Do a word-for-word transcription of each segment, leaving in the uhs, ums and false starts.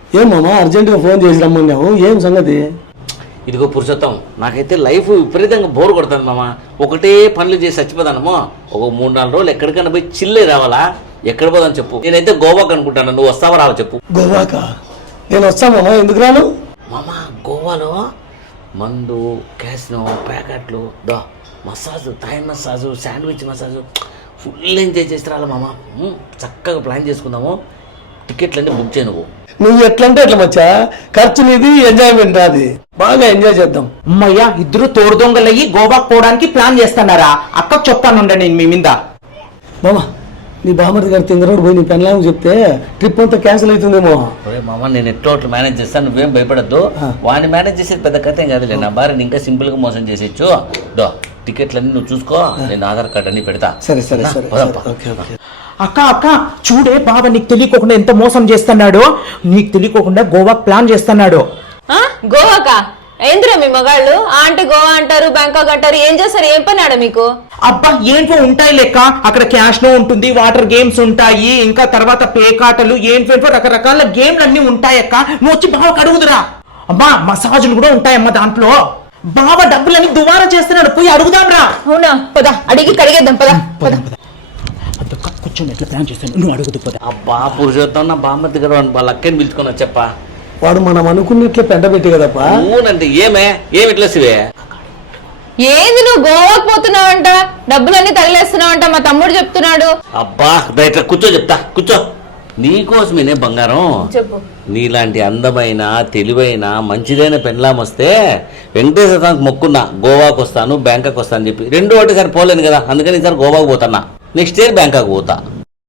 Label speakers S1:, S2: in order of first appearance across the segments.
S1: ఏం మామ అర్జెంటుగా ఫోన్ చేసి రమ్మన్నావు, ఏం సంగతి?
S2: ఇదిగో పురుషోత్తం, నాకైతే లైఫ్ విపరీతంగా బోర్ కొడుతుంది మామ. ఒకటే పనులు చేసి చచ్చిపోతానమో. ఒక మూడు నాలుగు రోజులు ఎక్కడికైనా పోయి చిల్లే రావాలా? ఎక్కడ పోదాం చెప్పు. నేనైతే గోవాకి అనుకుంటాను, నువ్వు వస్తావా రావా చెప్పు.
S1: గోవాకా? నేను వస్తా మామ, ఎందుకు రాను?
S2: మామ గోవాలో మందు, క్యాసినో, ప్యాకెట్లు, దా massage, Thai massage, sandwich massage, full enjoy చేసి రాలి మామ. చక్కగా ప్లాన్ చేసుకుందాము. టికెట్లన్నీ బుక్ చేయ నువ్వు.
S1: నువ్వు ఎట్లంటే ఎట్లా మచ్చా, ఖర్చు నీది, ఎంజాయ్మెంట్ రాది. బాగా ఎంజాయ్ చేద్దాం.
S3: అమ్మయ్యా, ఇద్దరు తోడు దొంగలయ్యి గోవాకు పోవడానికి ప్లాన్ చేస్తున్నారా? అక్కకు చెప్తానుండే నేను మీ మీద.
S1: మామ నీ బామర్ది గారు తింగరోడు పోయి నీ పెన్లాంగ్ చెప్తే ట్రిప్ అంతా క్యాన్సిల్ అవుతుందేమో.
S2: మామ నేను ఎట్లా అట్లా మేనేజ్ చేస్తాను, నువ్వేం భయపడద్దు. వాడిని మేనేజ్ చేసేది పెద్ద కథ ఏం కాదులే. నా భార్యని ఇంకా సింపుల్ గా మోసం చేసేచ్చు. దో టికెట్లన్నీ నువ్వు చూసుకో, నేను ఆధార్ కార్డు అన్ని పెడతా.
S1: సరే సరే సరే.
S3: అక్క అక్క చూడే, బాబా నీకు తెలియకోకుండా ఎంత మోసం చేస్తున్నాడు. నీకు తెలియకోకుండా గోవా ప్లాన్ చేస్తున్నాడు.
S4: గోవాకా? ఏంద్రా మీ మగాళ్ళు ఆ అంటే గోవా అంటారు, బ్యాంకాక్ అంటారు, ఏం చేస్తారు? ఏం పని ఆడ మీకు?
S3: అబ్బా ఏంటో ఉంటాయి లెక్క. అక్కడ క్యాష్ లో ఉంటుంది, వాటర్ గేమ్స్ ఉంటాయి, ఇంకా తర్వాత పేకాటలు, ఏంటో రకరకాల గేమ్లు అన్ని ఉంటాయి అక్క. నువ్వు వచ్చి బావకు అడుగుదురా. అమ్మా మసాజులు కూడా ఉంటాయమ్మా దాంట్లో. బావ డబ్బులని దువారా చేస్తున్నాడు, పోయి అడుగుదాం రా.
S4: అవునా? పద అడిగి కడిగేద్దాం. పద పద.
S3: కూర్చొని ఎట్లా ప్లాన్ చేస్తాను, నువ్వు అడుగుతూ పద.
S2: అబ్బా పురుషోత్తం, నా బామ్మద్ది కదా వాళ్ళ అక్కని పిలుచుకున్నా చెప్పా.
S1: వాడు మనం అనుకున్నట్లే పెంట పెట్టి కదప్పా.
S2: అవునంటే ఏమే ఏమి ఇట్లా శివే?
S4: ఏంది నువ్వు గోవాకు పోతున్నావంట, డబ్బులన్నీ తగిలేస్తున్నావంట, మా తమ్ముడు చెప్తున్నాడు.
S2: అబ్బా ఇట్లా కూర్చో, చెప్తా కూర్చో. నీకోసమేనే బంగారం.
S4: చెప్పు.
S2: నీలాంటి అందమైన, తెలివైన, మంచిదైన పెళ్ళాం వస్తే వెంకటేశ్వర స్వామికి మొక్కున్నా గోవాకు వస్తాను, బ్యాంకాక్ వస్తాను అని చెప్పి. రెండు ఒకటిసారి పోలేను కదా, అందుకని ఈసారి గోవాకు పోతాన్నా. నెక్స్ట్ ఇయర్ బ్యాంకాక్ పోతా.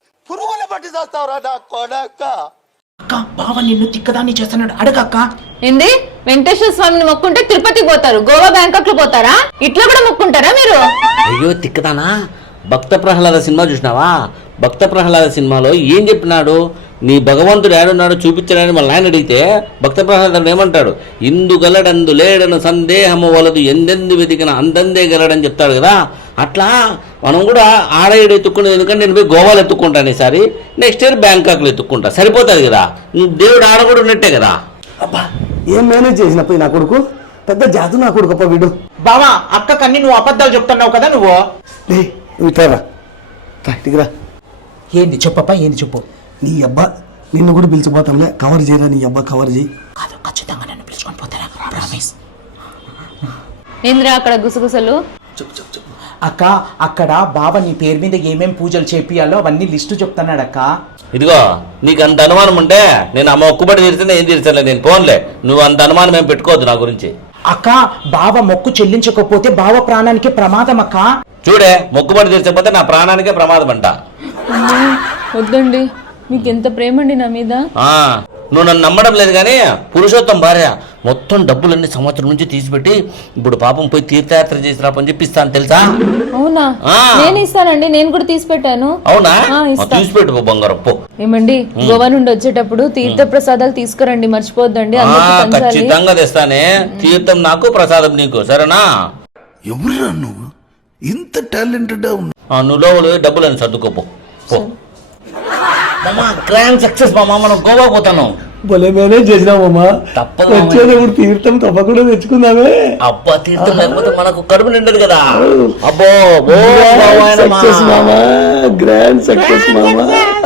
S3: అక్క బావ నిన్ను తిక్కదాన్ని చేస్తున్నాడు, అడగక్క.
S4: ఏంది? వెంకటేశ్వర స్వామిని మొక్కుంటే తిరుపతికి పోతారు, గోవా బ్యాంకాక్ లో పోతారా? ఇట్లా కూడా మొక్కుంటారా మీరు?
S2: అయ్యో తిక్కదానా, భక్త ప్రహ్లాద సినిమా చూసినావా? భక్త ప్రహ్లాద సినిమాలో ఏం చెప్పినాడు? నీ భగవంతుడు ఏడున్నాడు చూపించడానికి మళ్ళీ ఆయన అడిగితే భక్త ప్రహ్లాదుడు ఏమంటాడు? ఇందు గలడందు లేడను సందేహము వలదు, ఎందెందు వెతికిన అందందే గలడని చెప్తాడు కదా. అట్లా మనం కూడా ఆడ ఏడు ఎత్తుక్కునేది. ఎందుకంటే నేను పోయి గోవాలో ఎత్తుక్కుంటాను ఈసారి, నెక్స్ట్ ఇయర్ బ్యాంకాక్లో ఎత్తుక్కుంటా. సరిపోతుంది కదా, దేవుడు ఆడ కూడా ఉన్నట్టే కదా.
S1: అబ్బా ఏం మేనేజ్ చేసిన పోయి నా కొడుకు, పెద్ద జాతు నా కొడుకు. అప్ప వీడు
S3: బావా అక్క కన్నీ నువ్వు అబద్ధాలు చెప్తున్నావు కదా నువ్వు.
S1: ఇట్లా రా.
S3: ఏంది చెప్పప్ప, ఏంది చెప్పు.
S1: నీ అబ్బా నిన్ను కూడా పిలిచిపోతాంలే, కవర్ చేయరా. నీ అబ్బా కవర్ చేయి.
S3: కాదు ఖచ్చితంగా నన్ను పిలుచుకొని పోతారా, ప్రామిస్.
S4: ఏంద్రా అక్కడ గుసగుసలు?
S3: అక్క అక్కడ బావ నీ పేరు మీద ఏమేం పూజలు చేపియాలో అవన్నీ లిస్టు చెప్తున్నాడు అక్క.
S2: ఇదిగో నీకు అంత అనుమానం ఉంటే నేను ఆ మొక్కుబడి తీరితేనే ఏం తీర్చలే, నేను ఫోన్లే. నువ్వు అంత అనుమానం ఏం పెట్టుకోవద్దు నా గురించి.
S3: అక్క బావ మొక్కు చెల్లించకపోతే బావ ప్రాణానికి ప్రమాదం అక్క.
S2: చూడే, మొక్కుబడి తీర్చకపోతే నా ప్రాణానికే ప్రమాదం అంట.
S4: వద్దండి, మీకు ఎంత ప్రేమ అండి నా మీద.
S2: ఆ నువ్వు నన్ను నమ్మడం లేదు కానీ పురుషోత్తం భార్య మొత్తం డబ్బులన్నీ సంవత్సరం నుంచి తీసిపెట్టి ఇప్పుడు పాపం పోయి తీర్థయాత్ర చేసి రాపని చెప్పిస్తాను తెలుసా.
S4: అవునా? నేను ఇస్తానండి, నేను కూడా తీసి పెట్టాను.
S2: అవునా? తీసిపెట్టు బంగారం పో.
S4: ఏమండి గోవా నుండి వచ్చేటప్పుడు తీర్థ ప్రసాదాలు తీసుకురండి, మర్చిపోద్దండి.
S2: ఖచ్చితంగా తెస్తానే. తీర్థం నాకు, ప్రసాదం నీకు, సరేనా?
S5: ఎవరురా నువ్వు, ఇంత టాలెంటెడ్?
S2: నువ్వు లోపల డబ్బులని సర్దుకోపో. గ్రాండ్ సక్సెస్ మామా, మనం గోవా పోతాను.
S1: భలే మేనేజ్ చేసినామమ్మా.
S2: తప్పదు,
S1: వచ్చేటప్పుడు తీర్థం తప్పకుండా తెచ్చుకుందామే.
S2: అబ్బా తీర్థం లేకపోతే మనకు కడుపు నిండదు కదా. అబ్బో
S1: సక్సెస్ మామా, గ్రాండ్ సక్సెస్ మామా.